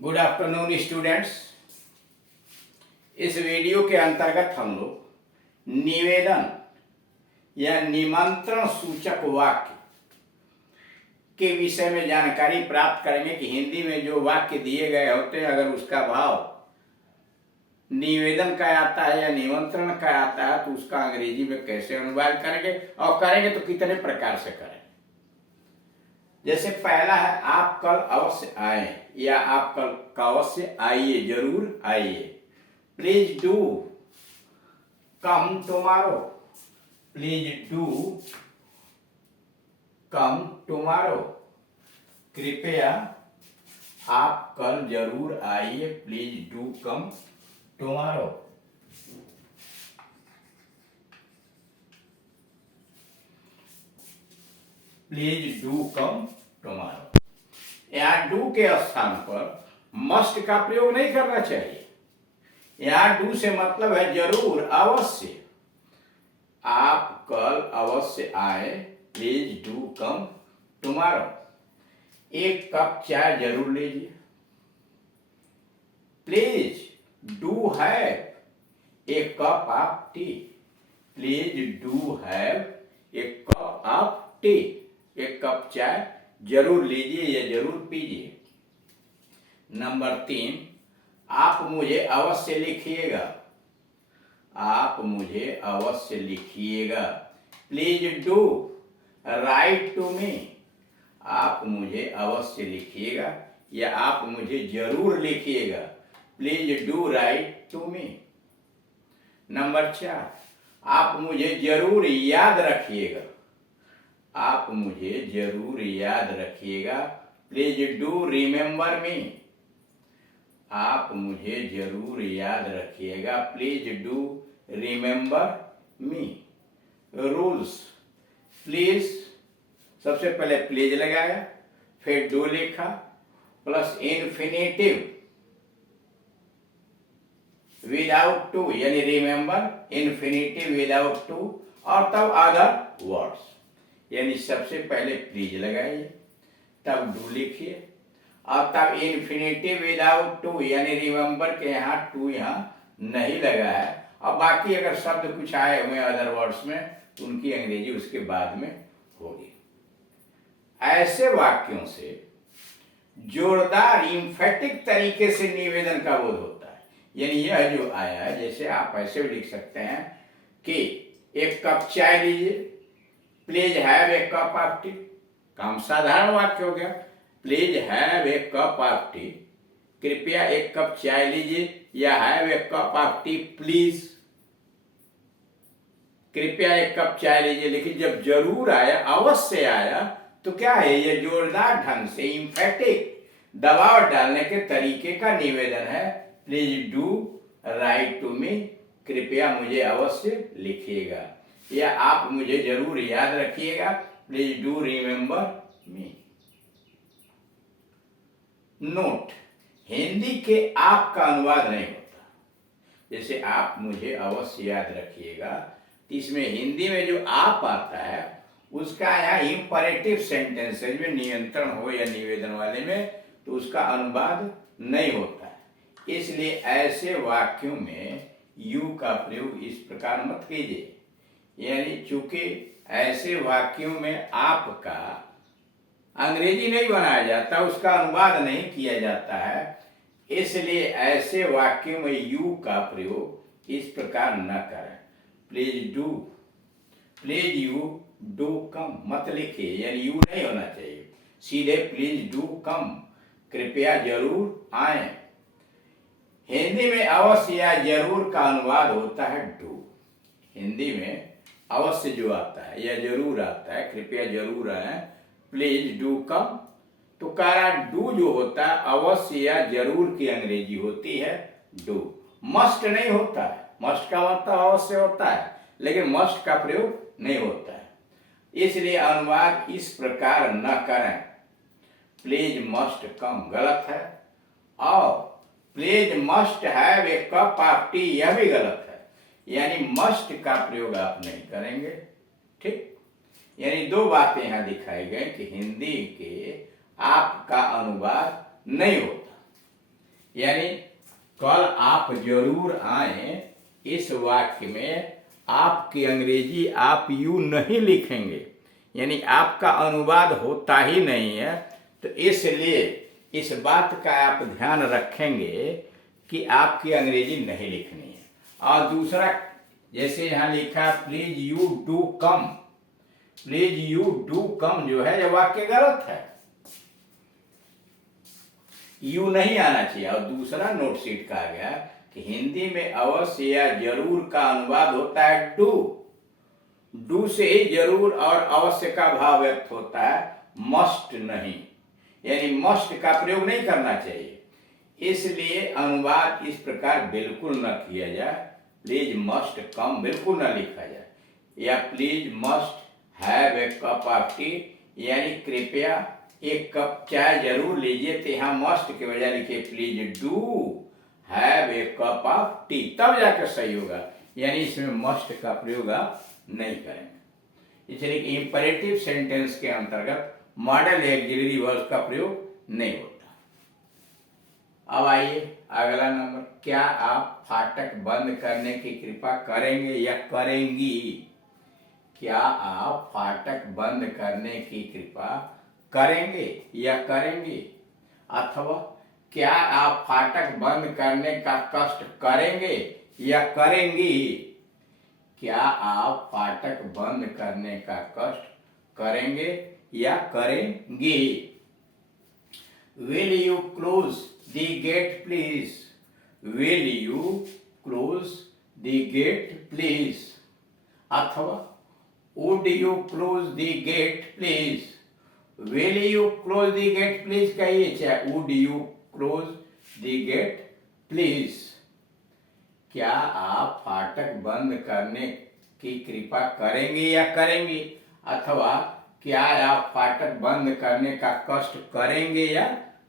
Good afternoon students. इस video के अंतर्गत हम लोग निवेदन या निमंत्रण सूचक वाक्य के विषय में जानकारी प्राप्त करेंगे कि हिंदी में जो वाक्य दिए गए होते हैं अगर उसका भाव निवेदन का आता है या निमंत्रण का आता है तो उसका अंग्रेजी में कैसे अनुवाद करेंगे और करेंगे तो कितने प्रकार से करेंगे। जैसे पहला है आप कल अवश्य आए या आप कल अवश्य आइए, जरूर आइए। Please do come tomorrow, please do come tomorrow. कृपया आप कल जरूर आइए, please do come tomorrow. Please do come tomorrow. यहाँ डू के स्थान पर मस्ट का प्रयोग नहीं करना चाहिए। यहाँ डू से मतलब है जरूर, अवश्य। आप कल अवश्य आए, प्लीज डू कम टुमारो। एक कप चाय जरूर लीजिए। Please do have a cup of T, please do have a cup of T. एक कप चाय जरूर लीजिए या जरूर पीजिए। नंबर 3, आप मुझे अवश्य लिखिएगा, आप मुझे अवश्य लिखिएगा। Please do write to me, आप मुझे अवश्य लिखिएगा या आप मुझे जरूर लिखिएगा। Please do write to me. Number 4, आप मुझे जरूर याद रखिएगा, आप मुझे जरूर याद रखिएगा। प्लीज डू रिमेंबर मी, आप मुझे जरूर याद रखिएगा। Please do remember me. Rules, please सबसे पहले प्लीज लगाया, फिर डू लिखा, प्लस इन्फिनेटिव विदाउट टू यानी रिमेंबर, इन्फिनेटिव विदाउट टू, और तब अदर वर्ड्स। यानी सबसे पहले प्लीज लगाइए, तब डू लिखिए, और तब इन्फिनेटिव विदाउट टू यानी रिमेंबर के यहाँ टू यहाँ नहीं लगा है, और बाकी अगर शब्द कुछ आए हुए अदर वर्ड्स में तो उनकी अंग्रेजी उसके बाद में होगी। ऐसे वाक्यों से जोरदार इम्फेटिक तरीके से निवेदन का बोध होता है। यानी यह जो आया है, जैसे आप ऐसे भी लिख सकते हैं कि एक कप चाय लीजिए, please have a cup of T. काम साधारण वाक्य हो गया, please have a cup of T, कृपया एक कप चाय लीजिए, या have a cup of T please, कृपया एक कप चाय लीजिए। लेकिन जब जरूर आया, अवश्य आया, तो क्या है, ये जोरदार ढंग से इम्फेटिक दबाव डालने के तरीके का निवेदन है। Please do write to me, कृपया मुझे अवश्य लिखिएगा, या आप मुझे जरूर याद रखिएगा। Please do remember me. Note, Hindi के आप का अनुवाद नहीं होता। जैसे आप मुझे अवश्य याद रखिएगा, इसमें हिंदी में जो आप आता है उसका यहाँ इंपरेटिव सेंटेंसेज में नियंत्रण हो या निवेदन वाले में तो उसका अनुवाद नहीं होता है। इसलिए ऐसे वाक्यों में यू का प्रयोग इस प्रकार मत कीजिए। यानी चूंकि ऐसे वाक्यों में आपका अंग्रेजी नहीं बनाया जाता, उसका अनुवाद नहीं किया जाता है, इसलिए ऐसे वाक्यों में यू का प्रयोग इस प्रकार न करें। Please do, please you do come मत लिखिए, यानी यू नहीं होना चाहिए, सीधे प्लीज डू कम, कृपया जरूर आए। हिंदी में अवश्य या जरूर का अनुवाद होता है डू। हिंदी में अवश्य जो आता है या जरूर आता है, कृपया जरूर आए, प्लीज डू कम, तो कारा डू जो होता है अवश्य या जरूर की अंग्रेजी होती है डू। मस्ट नहीं होता है, मस्ट का मतलब अवश्य होता है, लेकिन मस्ट का प्रयोग नहीं होता है। इसलिए अनुवाद इस प्रकार न करें, प्लीज मस्ट कम गलत है, और please must have a cup of T यह भी गलत है। यानी मस्ट का प्रयोग आप नहीं करेंगे, ठीक। यानी दो बातें यहां दिखाई गई कि हिंदी के आपका अनुवाद नहीं होता। यानी कल आप जरूर आए, इस वाक्य में आपकी अंग्रेजी आप यू नहीं लिखेंगे, यानी आपका अनुवाद होता ही नहीं है। तो इसलिए इस बात का आप ध्यान रखेंगे कि आपकी अंग्रेजी नहीं लिखनी है। और दूसरा, जैसे यहाँ लिखा please you do come, please you do come जो है यह वाक्य गलत है, यू नहीं आना चाहिए। और दूसरा नोटशीट कहा गया कि हिंदी में अवश्य या जरूर का अनुवाद होता है डू, डू से ही जरूर और अवश्य का भाव व्यक्त होता है, मस्ट नहीं, यानी मस्ट का प्रयोग नहीं करना चाहिए। इसलिए अनुवाद इस प्रकार बिल्कुल न किया जाए, प्लीज मस्ट कम बिल्कुल न लिखा जाए, या please must have a cup of T, यानी कृपया एक कप चाय जरूर लीजिए, तो यहाँ मस्ट के बजाय लिखिए please do have a cup of T, तब जाकर सही होगा, यानी इसमें मस्ट का प्रयोग आप नहीं करेंगे। इसलिए इंपरेटिव सेंटेंस के अंतर्गत मॉडल ऑक्सिलरी वर्ब का प्रयोग नहीं होता। अब आइए अगला नंबर, क्या आप फाटक बंद करने की कृपा करेंगे या करेंगी? क्या आप फाटक बंद करने की कृपा करेंगे या करेंगी? अथवा क्या आप फाटक बंद करने का कष्ट करेंगे या करेंगी? क्या आप फाटक बंद करने का कष्ट करेंगे या करेंगी? Will you close the gate please? Will you close the gate please? अथवा would you close the gate please? Will you close the gate please कहिए, चाहे would you close the gate please? क्या आप फाटक बंद करने की कृपा करेंगे या करेंगी? अथवा क्या आप फाटक बंद करने का कष्ट करेंगे या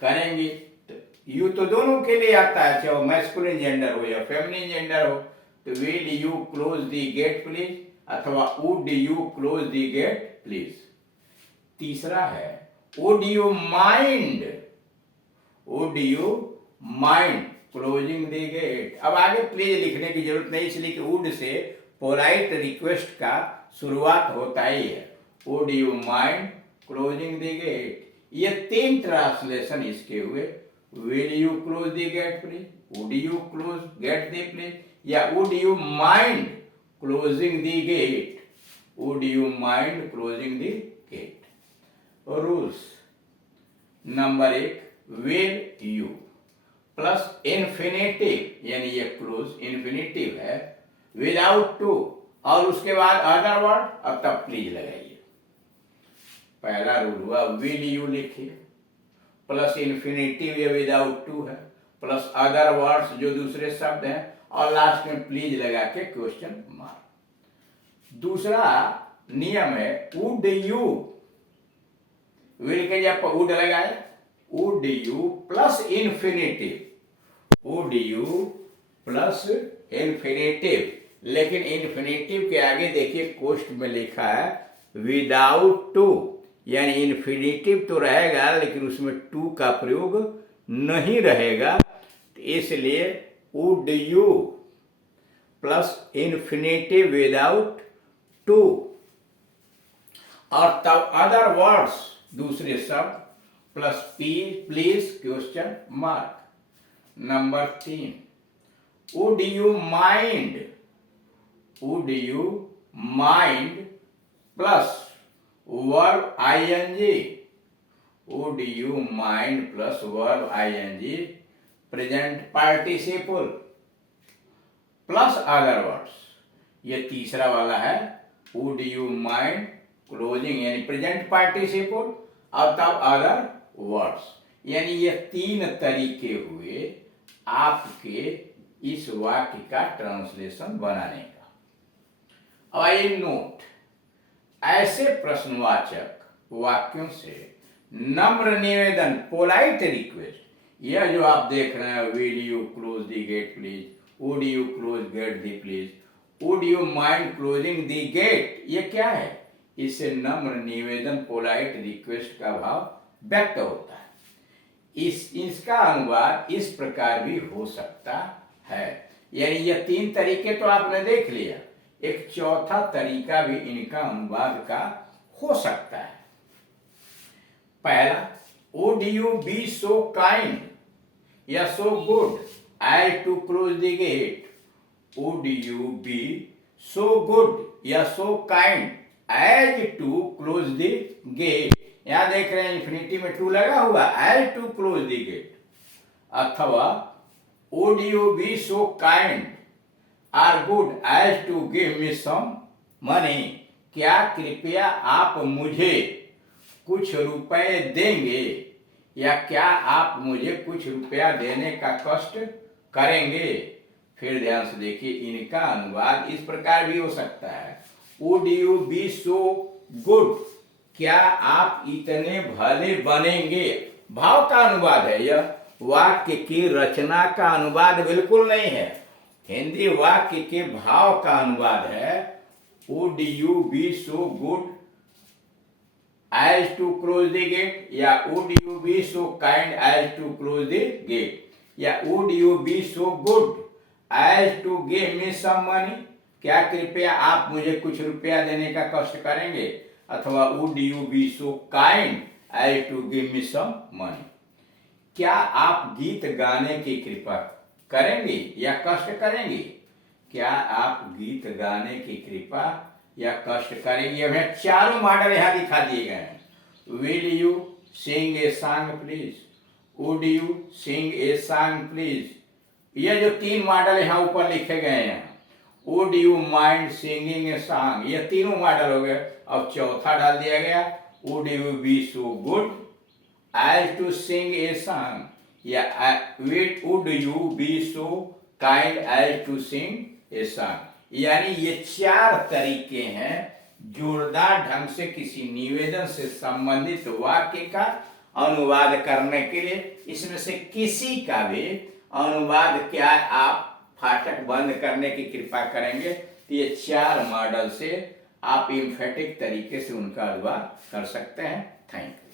करेंगी? तो यू तो दोनों के लिए आता है, चाहे मैस्कुलिन जेंडर हो या फेमिनिन जेंडर हो। तो will you close the gate please अथवा would you close the gate please. तीसरा है would you mind, would you mind closing the gate. अब आगे प्लीज लिखने की जरूरत नहीं, इसलिए कि वुड से पोलाइट रिक्वेस्ट का शुरुआत होता ही है। Would you mind closing the gate, ये 3 ट्रांसलेशन इसके हुए। Will you close the gate please, would you close gate the please, या would you mind closing the gate, would you mind closing the gate. Rules number 1, will you plus infinitive, यानी ये close infinitive है without to, और उसके बाद other word और तब please लगाइए। पहला रूल हुआ विल यू लिखिए, प्लस इन्फिनेटिव ये विदाउट टू है, प्लस अदर वर्ड्स जो दूसरे शब्द हैं, और लास्ट में प्लीज लगा के क्वेश्चन मार्क। दूसरा नियम है वुड यू, विल के जब वुड लगाए, would you plus infinitive, would you plus infinitive, लेकिन इन्फिनेटिव के आगे देखिए कोष्ठ में लिखा है विदाउट टू, यानी इन्फिनेटिव तो रहेगा लेकिन उसमें टू का प्रयोग नहीं रहेगा। तो इसलिए would you plus infinitive without to, और तब अदर वर्ड्स दूसरे शब्द plus please question mark. Number 3, would you mind, would you mind plus verb ING, would you mind plus verb ING present participle plus other words. ये तीसरा वाला है would you mind closing, यानी present participle और तब other words. यानी ये 3 तरीके हुए आपके इस वाक्य का ट्रांसलेशन बनाने का। अब आइए नोट, ऐसे प्रश्नवाचक वाक्यों से नम्र निवेदन पोलाइट रिक्वेस्ट, यह जो आप देख रहे हैं will you close the gate please, would you close gate the please, would you mind closing the gate, ये क्या है? इससे नम्र निवेदन पोलाइट रिक्वेस्ट का भाव व्यक्त होता है। इसका अनुवाद इस प्रकार भी हो सकता है। यानी ये 3 तरीके तो आपने देख लिया, एक चौथा तरीका भी इनका अनुवाद का हो सकता है। पहला, would you be so kind या so good as to close the gate. Would you be so good या so kind as to close the gate. यहां देख रहे हैं इंफिनिटी में टू लगा हुआ, as to close the gate. अथवा would you be so kind or good as to give me some money. क्या कृपया आप मुझे कुछ रुपए देंगे, या क्या आप मुझे कुछ रुपया देने का कष्ट करेंगे। फिर ध्यान से देखिए, इनका अनुवाद इस प्रकार भी हो सकता है, would you be so good, क्या आप इतने भले बनेंगे। भाव का अनुवाद है यह, वाक्य की रचना का अनुवाद बिल्कुल नहीं है। हिंदी वाक्य के भाव का अनुवाद है, would you be so good as to close the gate, या would you be so kind as to close the gate, या would you be so good as to give me some money, क्या कृपया आप मुझे कुछ रुपया देने का कष्ट करेंगे। अथवा would you be so kind as to give me some money, क्या आप गीत गाने की कृपा करेंगे या कष्ट करेंगे। क्या आप गीत गाने की कृपा या कष्ट करेंगे। हमें चारों मॉडल यहां दिखा दिए गए हैं। Will you sing a song please, would you sing a song please, ये जो 3 मॉडल यहां ऊपर लिखे गए हैं। Would you mind singing a song, ये तीनों मॉडल हो गए। अब चौथा डाल दिया गया, would you be so good as to sing a song, या would you be so kind as to sing a song. यानी ये 4 तरीके हैं जोरदार ढंग से किसी निवेदन से संबंधित वाक्य का अनुवाद करने के लिए। इसमें से किसी का भी अनुवाद क्या आप फाटक बंद करने की कृपा करेंगे, तो ये 4 मॉडल से आप एम्फेटिक तरीके से उनका अनुवाद कर सकते हैं। Thank you.